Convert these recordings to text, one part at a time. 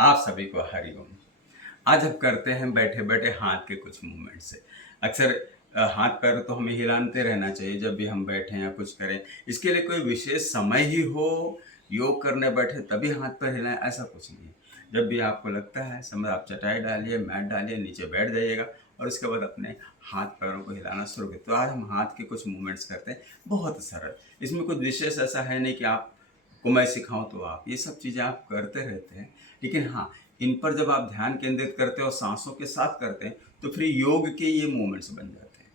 आप सभी को हरिओम। आज हम करते हैं बैठे बैठे हाथ के कुछ मूवमेंट से। अक्सर हाथ पैर तो हमें हिलाते रहना चाहिए जब भी हम बैठें या कुछ करें। इसके लिए कोई विशेष समय ही हो, योग करने बैठे तभी हाथ पैर हिलाएं, ऐसा कुछ नहीं है। जब भी आपको लगता है समय, आप चटाई डालिए, मैट डालिए, नीचे बैठ जाइएगा और उसके बाद अपने हाथ पैरों को हिलाना शुरू करें। तो आज हम हाथ के कुछ मूवमेंट्स करते हैं, बहुत सरल। इसमें कुछ विशेष ऐसा है नहीं कि आपको मैं सिखाऊं तो आप ये सब चीज़ें आप करते रहते हैं। लेकिन हाँ, इन पर जब आप ध्यान केंद्रित करते हैं और सांसों के साथ करते हैं तो फिर योग के ये मूवमेंट्स बन जाते हैं,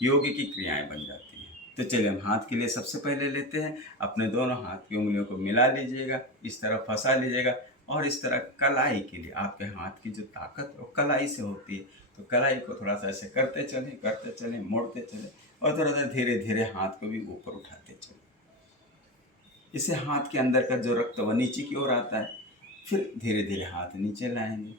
योग की क्रियाएं बन जाती हैं। तो चलिए हम हाथ के लिए सबसे पहले लेते हैं, अपने दोनों हाथ की उंगलियों को मिला लीजिएगा, इस तरह फंसा लीजिएगा और इस तरह कलाई के लिए आपके हाथ की जो ताकत है वो कलाई से होती है। तो कलाई को थोड़ा सा ऐसे करते चलें, मोड़ते चलें और थोड़ा सा धीरे धीरे हाथ को भी ऊपर उठाते चलें। इससे हाथ के अंदर का जो रक्त वह नीचे की ओर आता है। फिर धीरे धीरे हाथ नीचे लाएंगे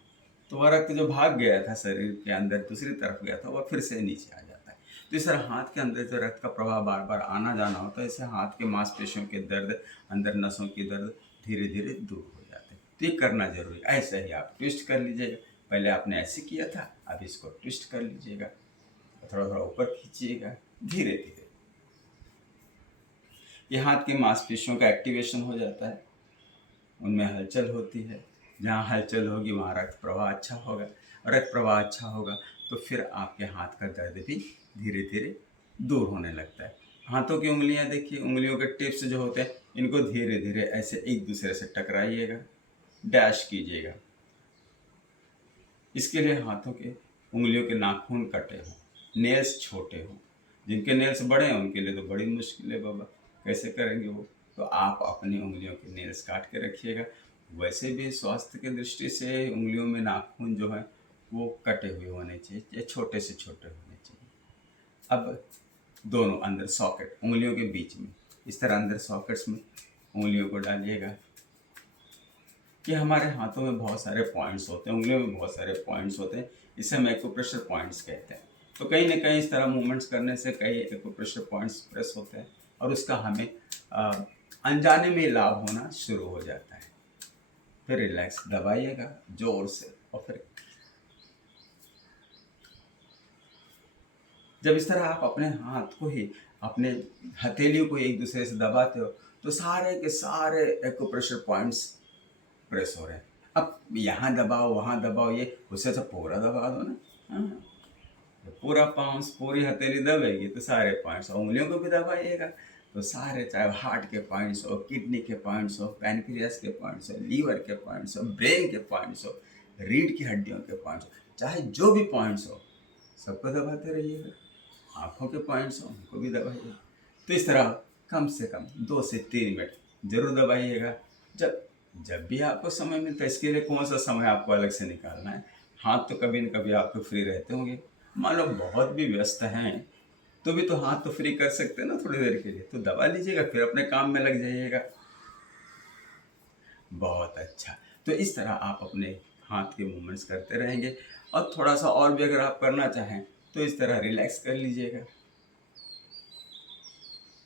तो वह रक्त जो भाग गया था शरीर के अंदर दूसरी तरफ गया था वह फिर से नीचे आ जाता है। तो इस तरह हाथ के अंदर जो रक्त का प्रवाह बार बार आना जाना होता है, इससे हाथ के मांसपेशियों के दर्द, अंदर नसों की दर्द धीरे धीरे दूर हो जाते हैं। तो ये करना जरूरी है। ऐसे ही आप ट्विस्ट कर लीजिएगा। पहले आपने ऐसे किया था, अब इसको ट्विस्ट कर लीजिएगा, थोड़ा थोड़ा ऊपर खींचिएगा धीरे धीरे। ये हाथ की मांसपेशियों का एक्टिवेशन हो जाता है, उनमें हलचल होती है। जहाँ हलचल होगी वहाँ रक्त प्रवाह अच्छा होगा, रक्त प्रवाह अच्छा होगा तो फिर आपके हाथ का दर्द भी धीरे धीरे दूर होने लगता है। हाथों की उंगलियाँ देखिए, उंगलियों के टिप्स जो होते हैं इनको धीरे धीरे ऐसे एक दूसरे से टकराइएगा, डैश कीजिएगा। इसके लिए हाथों के उंगलियों के नाखून कटे हों, नेल्स छोटे हों। जिनके नेल्स बड़े हैं उनके लिए तो बड़ी मुश्किल है बाबा, कैसे करेंगे वो। तो आप अपनी उंगलियों के नेल्स काट के रखिएगा। वैसे भी स्वास्थ्य की दृष्टि से उंगलियों में नाखून जो है वो कटे हुए होने चाहिए या छोटे से छोटे होने चाहिए। अब दोनों अंदर सॉकेट उंगलियों के बीच में इस तरह अंदर सॉकेट्स में उंगलियों को डालिएगा कि हमारे हाथों में बहुत सारे पॉइंट्स होते हैं, उंगलियों में बहुत सारे पॉइंट्स होते हैं। इसे हम एक्यूप्रेशर पॉइंट्स कहते हैं। तो कहीं ना कहीं इस तरह मूवमेंट्स करने से कई एक्यूप्रेशर पॉइंट्स प्रेस होते हैं और उसका हमें अनजाने में लाभ होना शुरू हो जाता है। फिर रिलैक्स दबाइएगा जोर से और फिर जब इस तरह आप अपने हाथ को ही, अपने हथेलियों को एक दूसरे से दबाते हो तो सारे के सारे एक्यूप्रेशर पॉइंट्स प्रेस हो रहे हैं। अब यहाँ दबाओ वहाँ दबाओ, ये उससे अच्छा पूरा दबा दो ना। हाँ, तो पूरा पाउंस पूरी हथेली दबेगी तो सारे पॉइंट्स, उंगलियों को भी दबाइएगा तो सारे, चाहे हार्ट के पॉइंट्स हो, किडनी के पॉइंट्स हो, पैनक्रियास के पॉइंट्स हो, लीवर के पॉइंट्स हो, ब्रेन के पॉइंट्स हो, रीढ़ की हड्डियों के पॉइंट्स हो, चाहे जो भी पॉइंट्स हो सबको दबाते रहिएगा। आँखों के पॉइंट्स हो उनको भी दबाइएगा। तो इस तरह कम से कम 2 से 3 मिनट जरूर दबाइएगा। जब जब भी आपको समय मिलता है, इसके लिए कौन सा समय आपको अलग से निकालना है। हाथ तो कभी न कभी आपको फ्री रहते होंगे। मान लो बहुत भी व्यस्त हैं तो भी तो हाथ तो फ्री कर सकते हैं ना थोड़ी देर के लिए, तो दबा लीजिएगा फिर अपने काम में लग जाइएगा। बहुत अच्छा। तो इस तरह आप अपने हाथ के मूवमेंट्स करते रहेंगे और थोड़ा सा और भी अगर आप करना चाहें तो इस तरह रिलैक्स कर लीजिएगा,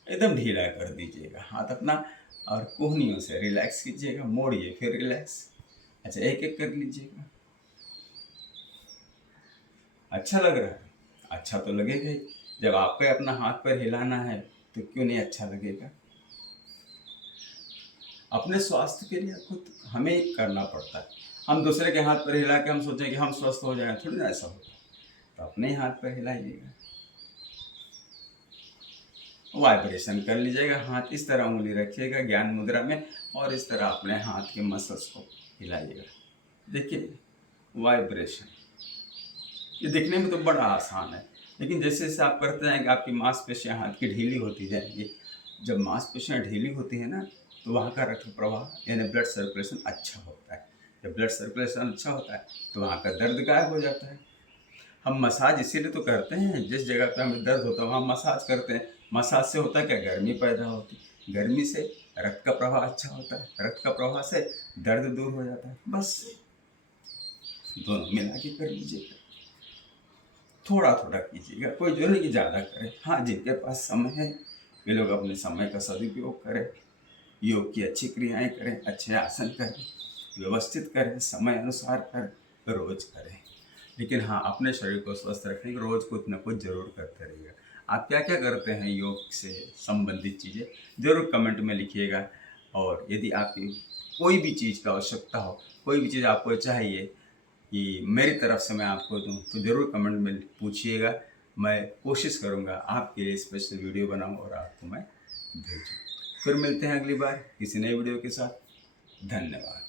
एकदम ढीला कर दीजिएगा हाथ अपना और कोहनियों से रिलैक्स कीजिएगा, मोड़िए फिर रिलैक्स। अच्छा, एक एक कर लीजिएगा। अच्छा लग रहा है? अच्छा तो लगेगा ही। जब आपको अपना हाथ पैर हिलाना है तो क्यों नहीं अच्छा लगेगा। अपने स्वास्थ्य के लिए खुद हमें ही करना पड़ता है। हम दूसरे के हाथ पैर हिला के हम सोचें कि हम स्वस्थ हो जाएं, थोड़ी ना ऐसा होता है। तो अपने ही हाथ पैर हिलाइएगा, वाइब्रेशन कर लीजिएगा। हाथ इस तरह उंगली रखिएगा ज्ञान मुद्रा में और इस तरह अपने हाथ के मसल्स को हिलाइएगा। देखिए वाइब्रेशन, ये दिखने में तो बड़ा आसान है लेकिन जैसे जैसे आप करते जाएंगे आपकी मांसपेशियां हाथ की ढीली होती जाएंगी। जब मांसपेशियां ढीली होती है ना तो वहाँ का रक्त प्रवाह यानी ब्लड सर्कुलेशन अच्छा होता है। जब ब्लड सर्कुलेशन अच्छा होता है तो वहाँ का दर्द गायब हो जाता है। हम मसाज इसीलिए तो करते हैं, जिस जगह पे हमें दर्द होता है वहाँ मसाज करते हैं। मसाज से होता है क्या, गर्मी पैदा होती है, गर्मी से रक्त का प्रवाह अच्छा होता है, रक्त का प्रवाह से दर्द दूर हो जाता है। बस दोनों मिला के कर लीजिएगा, थोड़ा थोड़ा कीजिएगा, कोई जरूरी नहीं कि ज़्यादा करें। हाँ, जिनके पास समय है वे लोग अपने समय का सदुपयोग करें, योग की अच्छी क्रियाएं करें, अच्छे आसन करें, व्यवस्थित करें, समय अनुसार करें, रोज करें। लेकिन हाँ, अपने शरीर को स्वस्थ रखने के रोज कुछ ना कुछ जरूर करते रहिएगा। आप क्या क्या करते हैं योग से संबंधित चीज़ें ज़रूर कमेंट में लिखिएगा। और यदि आपकी कोई भी चीज़ का आवश्यकता हो, कोई भी चीज़ आपको चाहिए कि मेरी तरफ से मैं आपको दूँ, तो ज़रूर कमेंट में पूछिएगा। मैं कोशिश करूँगा आपके लिए स्पेशल वीडियो बनाऊँ और आपको मैं भेजूँ। फिर मिलते हैं अगली बार किसी नए वीडियो के साथ। धन्यवाद।